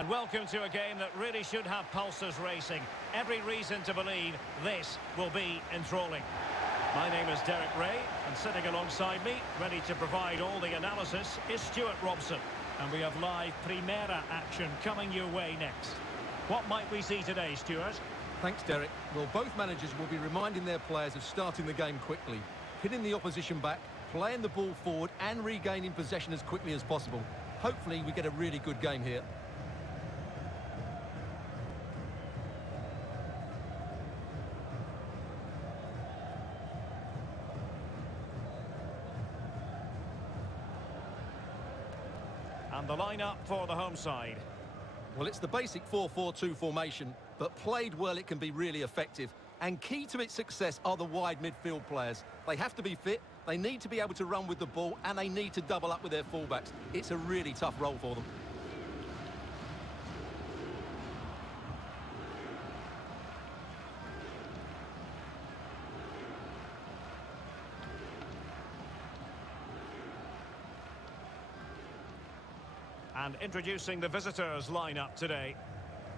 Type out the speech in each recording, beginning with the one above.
And welcome to a game that really should have pulses racing. Every reason to believe this will be enthralling. My name is Derek Ray, and sitting alongside me, ready to provide all the analysis, is Stuart Robson. And we have live Primera action coming your way next. What might we see today, Stuart? Thanks, Derek. Well, both managers will be reminding their players of starting the game quickly, pinning the opposition back, playing the ball forward and regaining possession as quickly as possible. Hopefully we get a really good game here. And the lineup for the home side. Well, it's the basic 4-4-2 formation, but played well it can be really effective. And key to its success are the wide midfield players. They have to be fit, they need to be able to run with the ball, and they need to double up with their fullbacks. It's a really tough role for them. And introducing the visitors lineup today.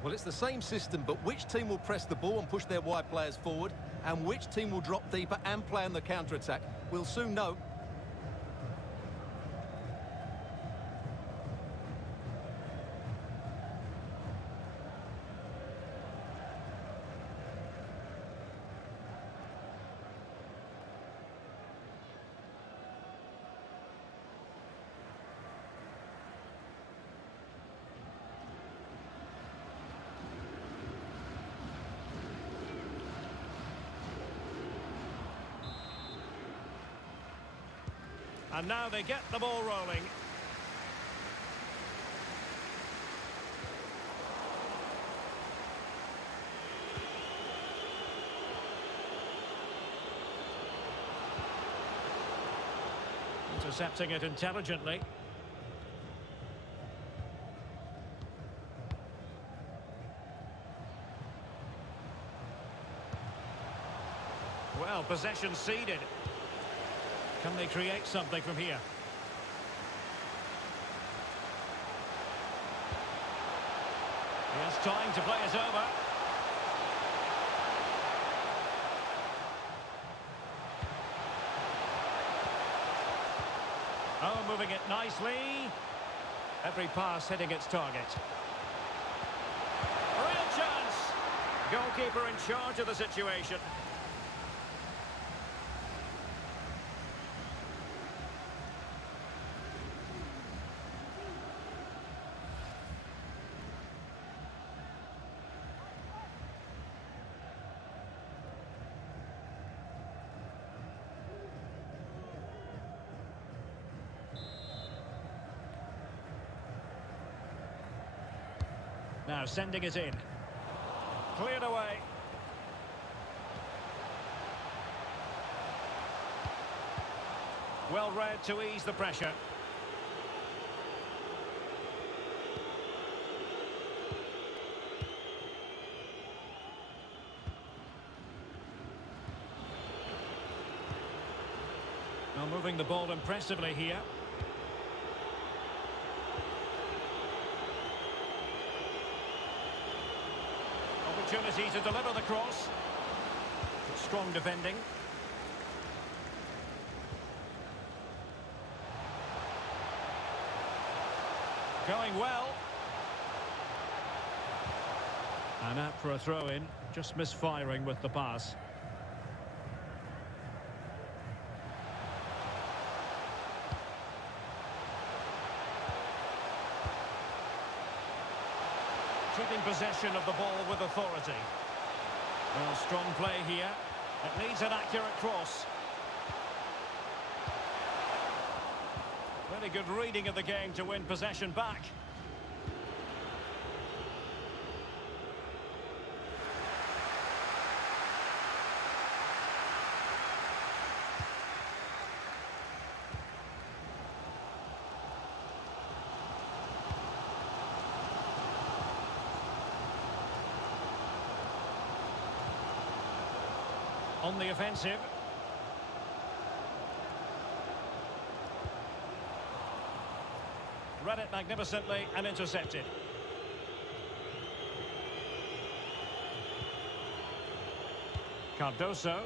Well, it's the same system, but which team will press the ball and push their wide players forward, and which team will drop deeper and play on the counter-attack? We'll soon know. And now they get the ball rolling. Intercepting it intelligently. Well, possession ceded. Can they create something from here? He has time to play it over. Oh, moving it nicely. Every pass hitting its target. A real chance. Goalkeeper in charge of the situation. Now sending it in. Cleared away. Well read to ease the pressure. Now moving the ball impressively here. Opportunity to deliver the cross. Strong defending. Going well. And out for a throw-in. Just misfiring with the pass. Keeping possession of the ball with authority. Well, strong play here. It needs an accurate cross. Very good reading of the game to win possession back. On the offensive. Read it magnificently and intercepted. Cardoso.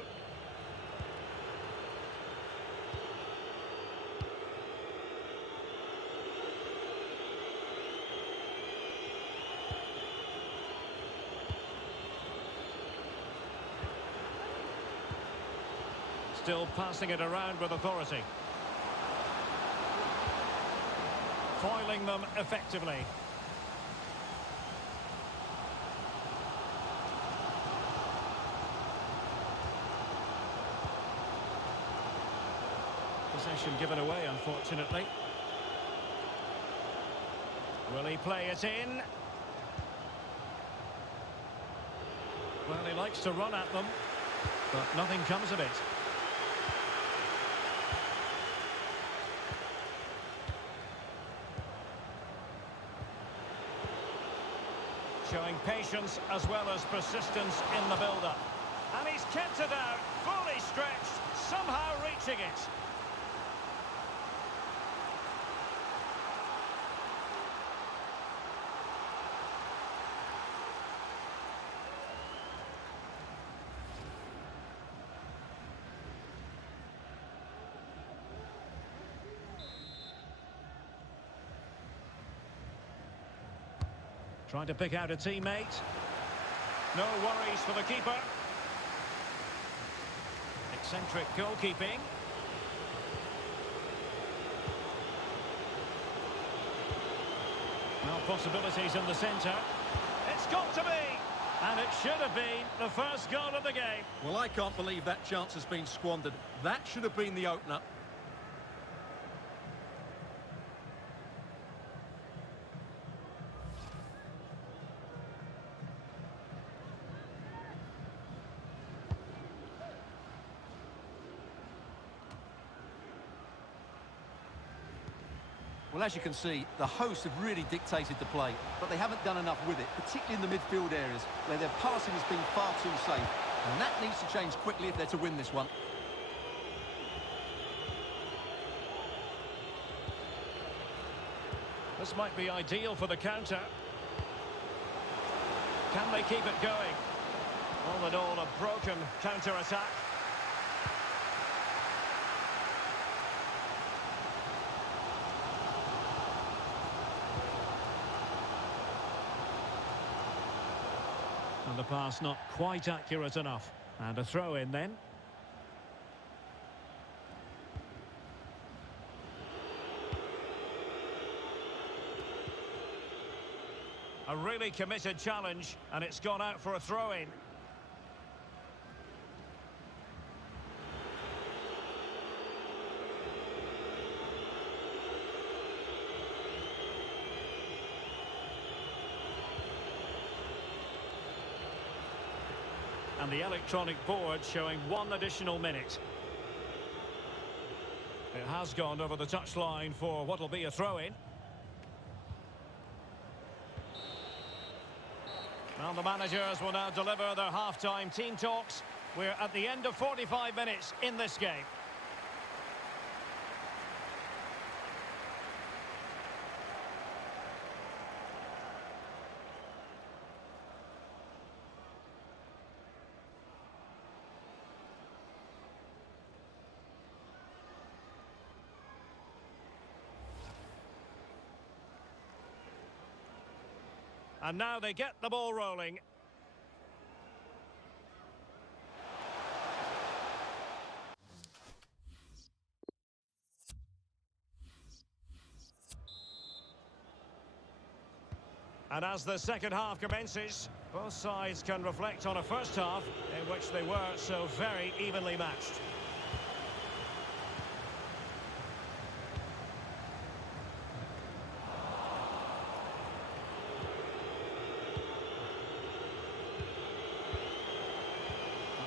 Still passing it around with authority. Foiling them effectively. Possession given away, unfortunately. Will he play it in? Well, he likes to run at them, but nothing comes of it. Showing patience as well as persistence in the build-up. And he's kept it out, fully stretched, somehow reaching it. Trying to pick out a teammate. No worries for the keeper. Eccentric goalkeeping. Now possibilities in the centre. It's got to be! And it should have been the first goal of the game. Well, I can't believe that chance has been squandered. That should have been the opener. Well, as you can see, the hosts have really dictated the play, but they haven't done enough with it, particularly in the midfield areas, where their passing has been far too safe. And that needs to change quickly if they're to win this one. This might be ideal for the counter. Can they keep it going? All in all, a broken counter-attack. And the pass not quite accurate enough. And a throw in then. A really committed challenge, and it's gone out for a throw in. And the electronic board showing 1 additional minute. It has gone over the touchline for what will be a throw-in. Well, the managers will now deliver their half-time team talks. We're at the end of 45 minutes in this game. And now they get the ball rolling. And as the second half commences, both sides can reflect on a first half in which they were so very evenly matched.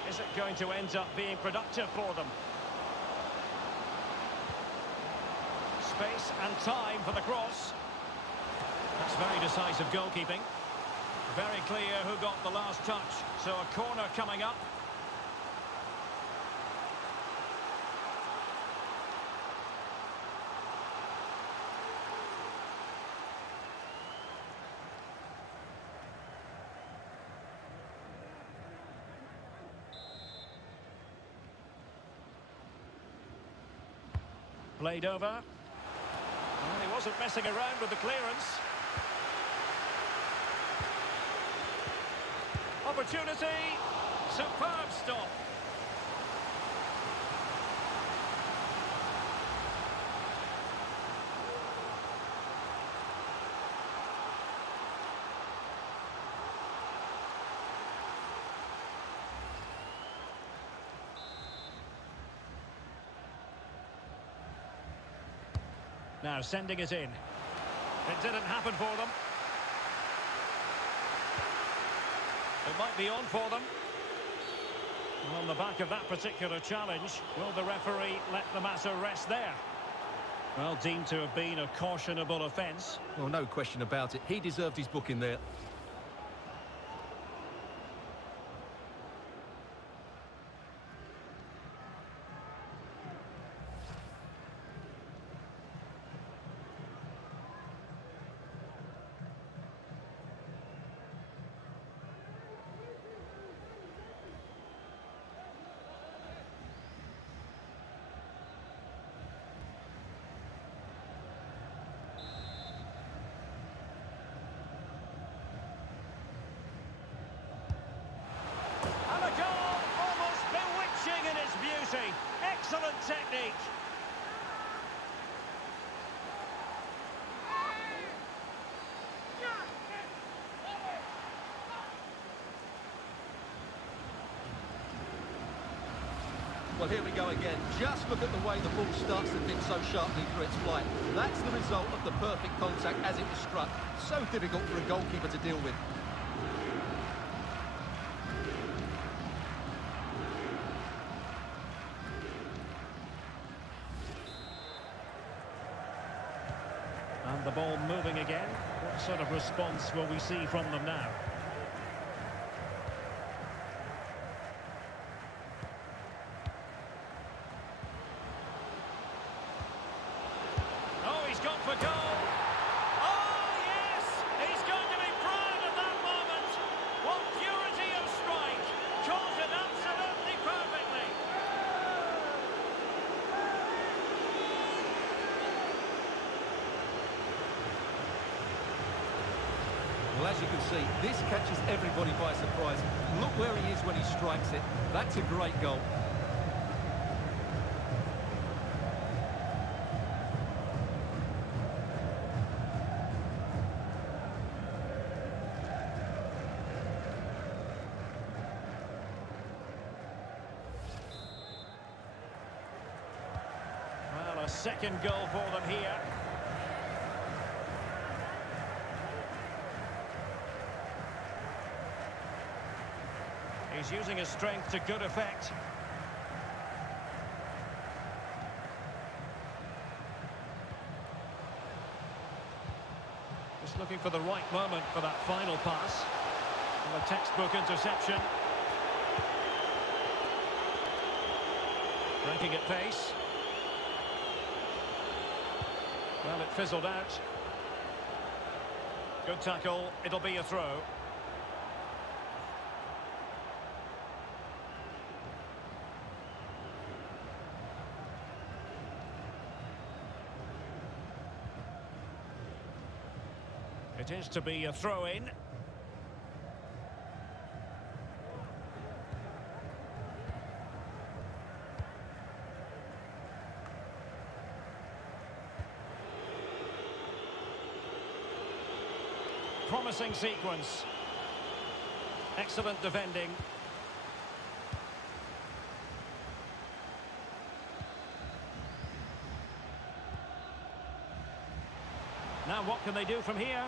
Is it going to end up being productive for them? Space and time for the cross. That's very decisive goalkeeping. Very clear who got the last touch. So a corner coming up. Played over. Well, he wasn't messing around with the clearance. Opportunity. Superb stop. Now sending it in. It didn't happen for them. It might be on for them. And on the back of that particular challenge, will the referee let the matter rest there? Well, deemed to have been a cautionable offence. Well, no question about it. He deserved his booking there. And a goal, almost bewitching in its beauty. Excellent technique. Well, here we go again. Just look at the way the ball starts to dip so sharply through its flight. That's the result of the perfect contact as it was struck. So difficult for a goalkeeper to deal with. And the ball moving again. What sort of response will we see from them now? Oh, he's gone for goal. Oh, yes! He's going to be proud of that moment. What purity of strike. Caught it absolutely perfectly. Well, as you can see, this catches everybody by surprise. Look where he is when he strikes it. That's a great goal. Well, a second goal for them here. He's using his strength to good effect. Just looking for the right moment for that final pass. And a textbook interception. Breaking at pace. Well, it fizzled out. Good tackle. It'll be a throw. It is to be a throw-in. Promising sequence. Excellent defending. Now what can they do from here?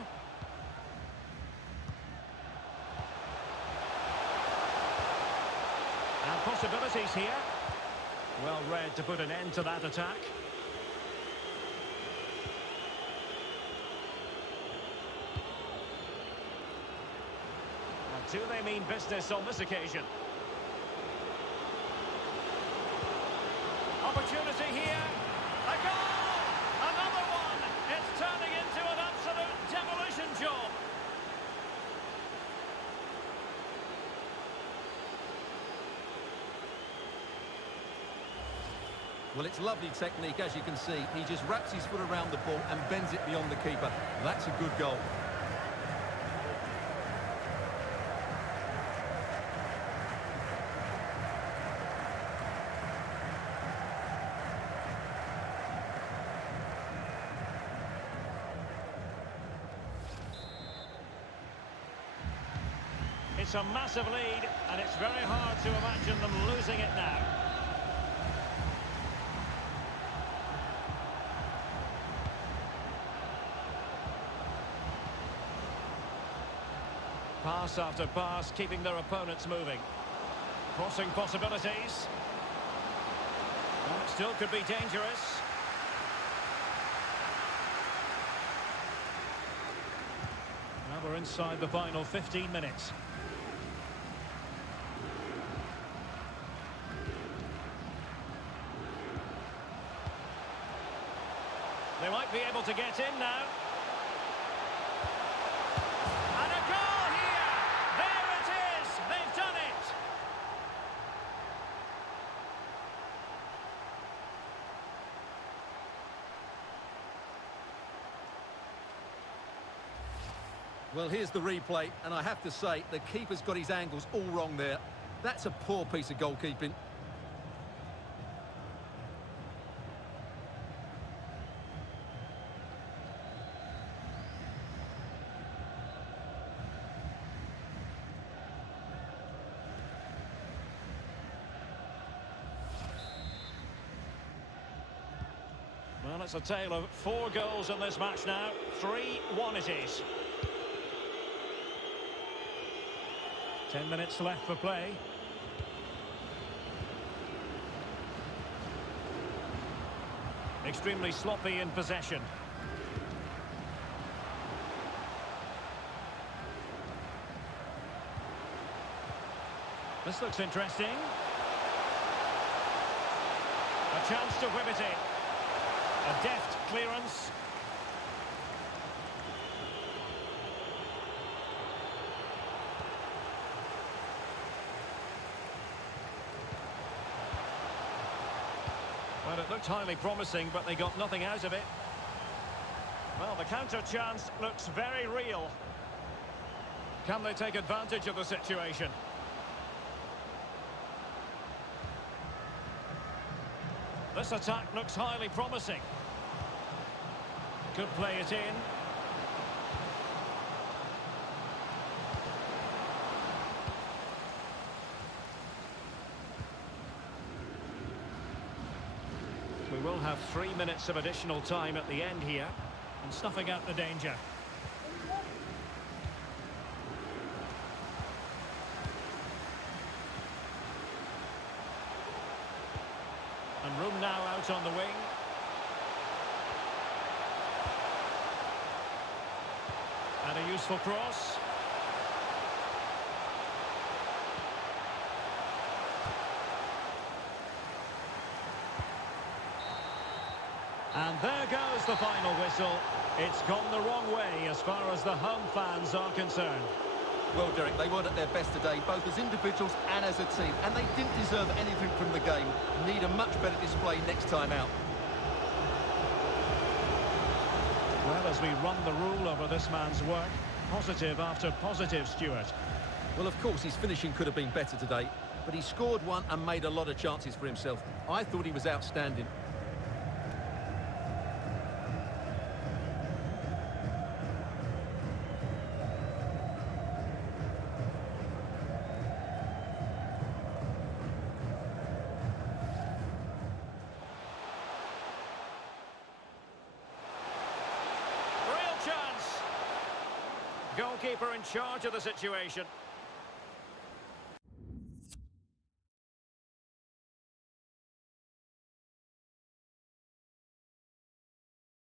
And possibilities here. Well read to put an end to that attack. And do they mean business on this occasion? Opportunity here. A goal! Another one! It's turning into an absolute demolition job. Well, it's lovely technique, as you can see. He just wraps his foot around the ball and bends it beyond the keeper. That's a good goal. It's a massive lead, and it's very hard to imagine them losing it now. Pass after pass, keeping their opponents moving. Crossing possibilities. Well, it still could be dangerous. Now we're inside the final 15 minutes. They might be able to get in now. And a goal here! There it is! They've done it! Well, here's the replay, and I have to say, the keeper's got his angles all wrong there. That's a poor piece of goalkeeping. Well, it's a tale of 4 goals in this match now. 3-1 it is. 10 minutes left for play. Extremely sloppy in possession. This looks interesting. A chance to whip it in. A deft clearance. Well, it looked highly promising, but they got nothing out of it. Well, the counter chance looks very real. Can they take advantage of the situation? This attack looks highly promising. Could play it in. We will have 3 minutes of additional time at the end here, and snuffing out the danger. And room now out on the wing. And a useful cross. And there goes the final whistle. It's gone the wrong way as far as the home fans are concerned. Well, Derek, they weren't at their best today, both as individuals and as a team, and they didn't deserve anything from the game. Need a much better display next time out. Well, as we run the rule over this man's work, positive after positive, Stuart. Well, of course, his finishing could have been better today, but he scored one and made a lot of chances for himself. I thought he was outstanding. Goalkeeper in charge of the situation.